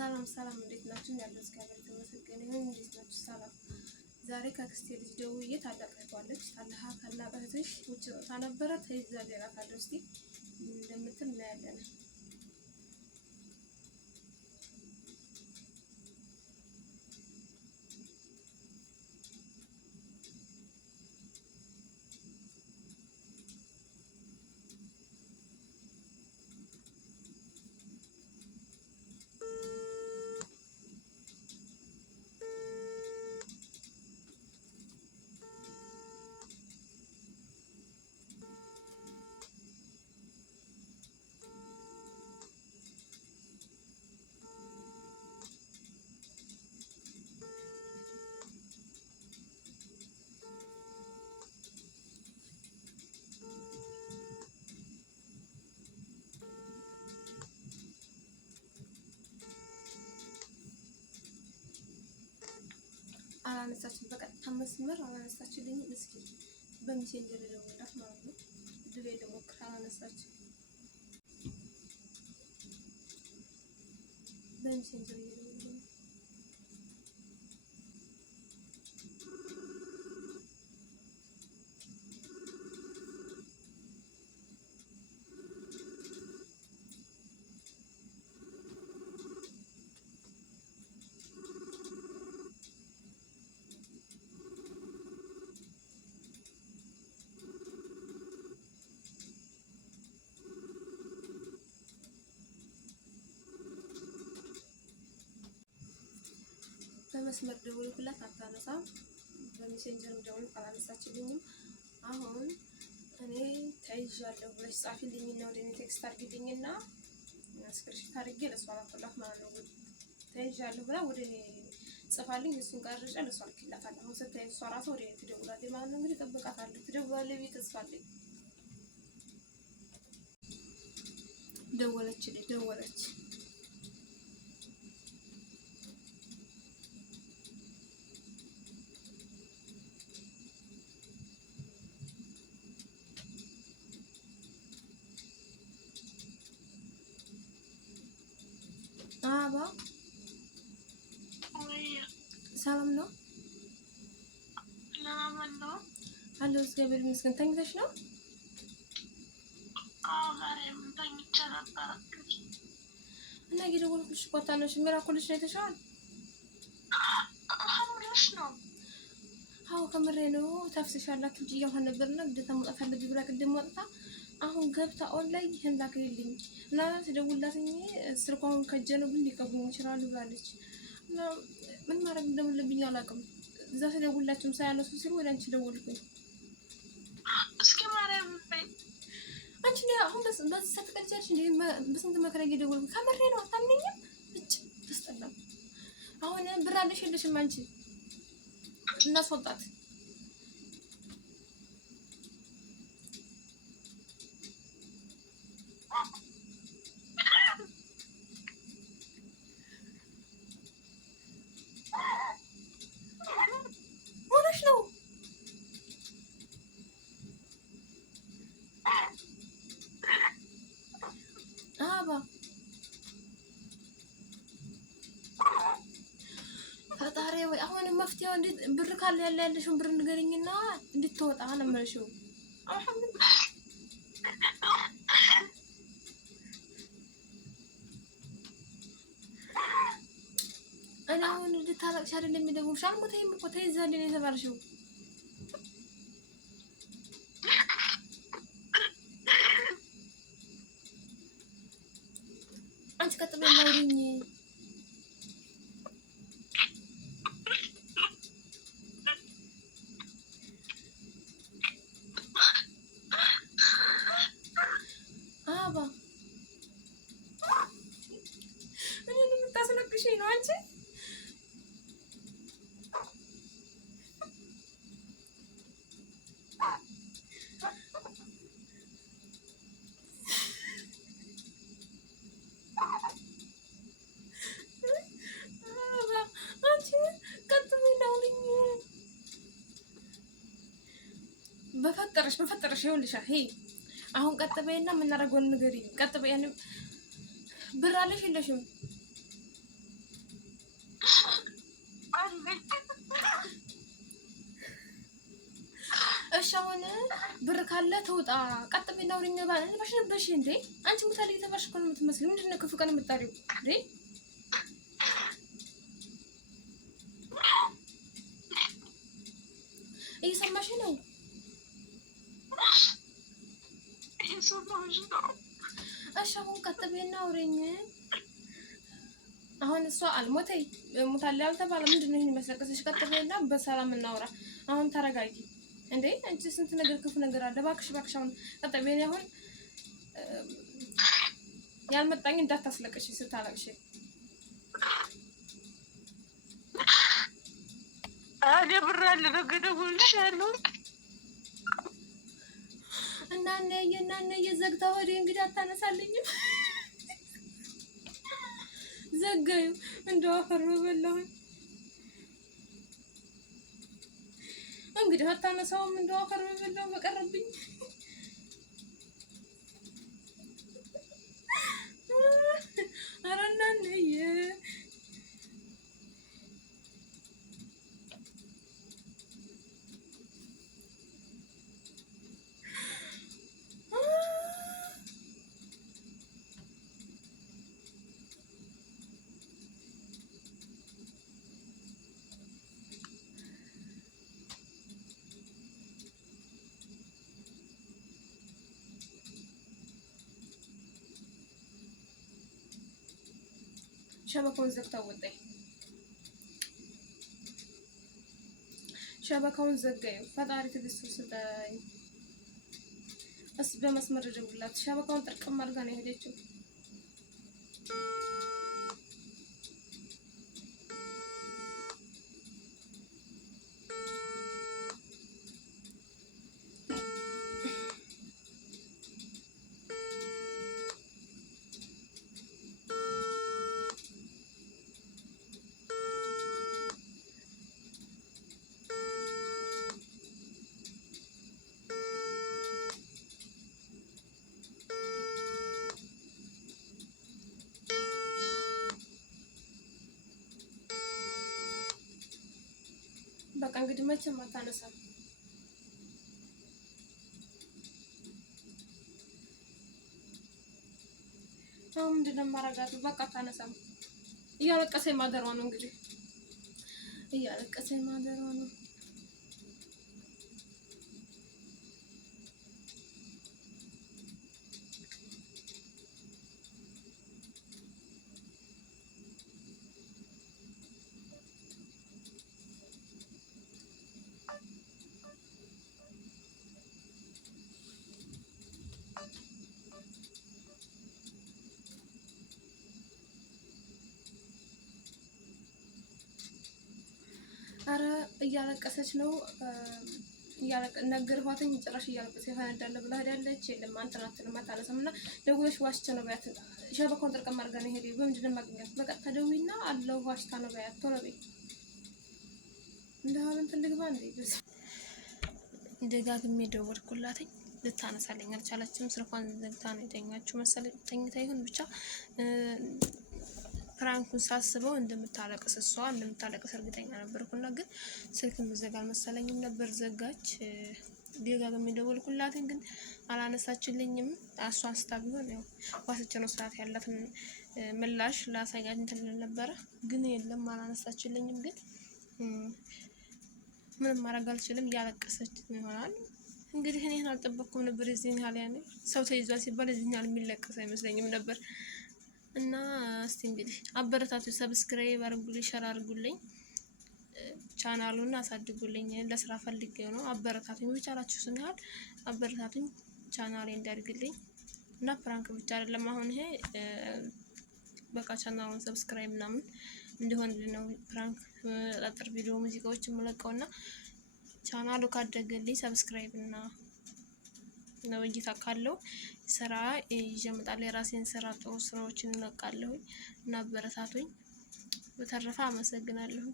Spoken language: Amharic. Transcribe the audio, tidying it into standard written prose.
ሰላም እንዴት ናችሁ? ያለው እስካሁን ተመሰገነ ይሁን። እንዴት ናችሁ? ሰላም። ዛሬ ከአክስቴ ልጅ ደውዬ ታላቅ እህቷለች ታላቅ እህትሽ ውጭ ወጣ ነበረ ተይዛ ሌላታለሁ እስቲ እንደምትል እናያለን። አላነሳችም። በቀጥታ መስመር አላነሳችልኝም። እስኪ በሜሴንጀር ደውላት ማለት ነው። ድሬ ልሞክር። አላነሳችም። በሜሴንጀር እየደወሉ በመስመር ደውልኩላት አታነሳም። በሜሴንጀር ደውል አላነሳችልኝም። አሁን እኔ ተይዣለሁ ብለሽ ጻፊልኝና ወደ እኔ ቴክስት አድርጊልኝና ስክሪንሾት አድርጌ ለሷ ላኩላት ማለት ነው። ተይዣለሁ ብላ ወደ እኔ ጽፋልኝ እሱን ቀርጬ ለሷ ልክላታለሁ። አሁን ስታይ እሷ ራሷ ወደ እኔ ትደውላለች ማለት ነው። እንግዲህ እጠብቃታለሁ። ትደውላለች ብዬ ተስፋ አለኝ። ደወለች አባ ሰላም ነው? አሎ እግዚአብሔር ይመስገን። ተኝተሽ ነው? እና እየደወልኩልሽ እኮ አታነሺም። ሚራኩልሽ ነው የተሻለ? አዎ ከምሬ ነው። ታፍስሻላት እንጂ እያዋን ነበርና ግዴታ መውጣት አለብኝ ብላ ቅድም ወጥታ አሁን ገብታ ኦንላይን ይሄን ላከልኝ እና ተደውላትኝ ስልኳን ከጀነብን ሊቀበሉ ይችላሉ ብላለች። እና ምን ማድረግ እንደምለብኝ አላውቅም። እዛ ተደውላችሁም ሳያነሱ ሲሉ ወደ አንቺ ደወልኩኝ። እስኪ ማርያም አንቺ ነው አሁን በዚህ ሰዓት እንዴ በስንት መከራ እየደወልኩ ከምሬ ነው። አታምነኝም? እጭ ተስጠላም። አሁን ብር አለሽ የለሽም አንቺ እናስወጣት። ፈጣሪ ወይ አሁን መፍትሄው እንዴት ብር ካለ ያለሽውን ብር ንገሪኝና እንድትወጣ ነው የምልሽው። አልሐምዱሊላህ እኔ አሁን እንድታለቅሽ አይደለም የሚደውልሽ። አልሞተኝም እኮ ተይዛለኝ የተባልሽው አንቺ ቀጥበና ወዲኝ አባ እኔ የምታስለቅሽኝ ነው አንቺ። በፈጠረሽ ይኸውልሽ አሁን ቀጥ በይና የምናደርገውን ንገሪኝ። ቀጥ በይ። ብር አለሽ የለሽም? እሺ አሁን ብር ካለ ተውጣ ቀጥ ብለው አውሪኝ ባል እኔ በሽ እንዴ አንቺ ሙታል እየተባልሽ እኮ ነው የምትመስለው። ምንድን ነው ክፉ ቀን የምትጠሪው እንዴ? እየሰማሽ ነው? እሺ አሁን ቀጥ ብዬና አውሪኝ። አሁን እሷ አልሞተይ ሙታል ያልተባለ ምንድን ነው ይሄን መስለቀስሽ? ቀጥ ብዬና በሰላም እናውራ። አሁን ተረጋጊ እንዴ አንቺ ስንት ነገር ክፉ ነገር አለ። እባክሽ አሁን ቀጥ ብዬ አሁን ያልመጣኝ እንዳታስለቅሽ ስታለቅሽ። አለ ብር አለ ነገደውልሻለሁ እና የዘግታ ወዲህ እንግዲህ አታነሳልኝም። ዘጋዩ እንደው አፈር በበላሁኝ። እንግዲህ አታነሳውም እንደው አፈር በበላሁ በቀረብኝ። ኧረ እናንዬ ሸበካውን ዘግታ ወጣኝ። ሸበካውን ዘጋዩ። ፈጣሪ ትዕግስት ስጠኝ። እስኪ በመስመር ደውላት። ሸበካውን ጥርቅም አድርጋ ነው የሄደችው። በቃ እንግዲህ መቼም አታነሳም። አሁን ምንድን ነው የማደርጋት? በቃ አታነሳም። እያለቀሰኝ ማደሯ ነው እንግዲህ እያለቀሰኝ ማደሯ ነው። አረ እያለቀሰች ነው። ነገርኳትኝ ጭራሽ እያለቀሰች ይፈነዳል ብላ ሄዳለች። የለም አንተን አትልም አታነሳም። እና ደውለሽ ዋሽታ ነው በያት። ሸበካውን ጥርቅም አድርጋ ነው ሄደ። በምንድን ነው የማገኛት? በቀጥታ ደውይና አለው ዋሽታ ነው በያት። ቶሎ በይ እንደው እንትን ልግባ እንዴ በስ ደጋግሜ ደወልኩላትኝ ልታነሳልኝ አልቻለችም። ስልኳን ዘግታ ነው የተኛችው መሰለኝ። ተኝታ ይሁን ብቻ ፕራንኩን ሳስበው እንደምታለቅስ እሷ እንደምታለቅስ እርግጠኛ ነበርኩና ግን ስልክ ምዘጋ አልመሰለኝም ነበር። ዘጋች። ደጋግሜ ደወልኩላትኝ ግን አላነሳችልኝም። እሷ አንስታ ቢሆን ያው ዋስቼ ነው ስርዓት ያላትን ምላሽ ላሳያት እንትን ነበረ ግን የለም አላነሳችልኝም። ግን ምንም ማድረግ አልችልም። እያለቀሰች ይሆናል እንግዲህ። እኔን አልጠበቅኩም ነበር የዚህን ያህል ያኔ ሰው ተይዟል ሲባል የዚህን ያህል የሚለቀስ አይመስለኝም ነበር። እና እስቲ እንግዲህ አበረታቱ፣ ሰብስክራይብ አድርጉልኝ፣ ሸር አድርጉልኝ፣ ቻናሉን አሳድጉልኝ። ለስራ ፈልጌው ነው። አበረታቱኝ፣ ብቻላችሁን ያህል አበረታቱኝ፣ ቻናሌ እንዲያድግልኝ እና ፕራንክ ብቻ አይደለም። አሁን ይሄ በቃ ቻናሉን ሰብስክራይብ ምናምን እንዲሆንልኝ ነው። ፕራንክ አጥር ቪዲዮ ሙዚቃዎች የምለቀውና ቻናሉ ካደገልኝ ሰብስክራይብ እና ነው እይታ ካለው ስራ ይዤ እመጣለሁ። የራሴን ስራ ጥሩ ስራዎችን እንለቃለሁ እና አበረታቱኝ። በተረፈ አመሰግናለሁ።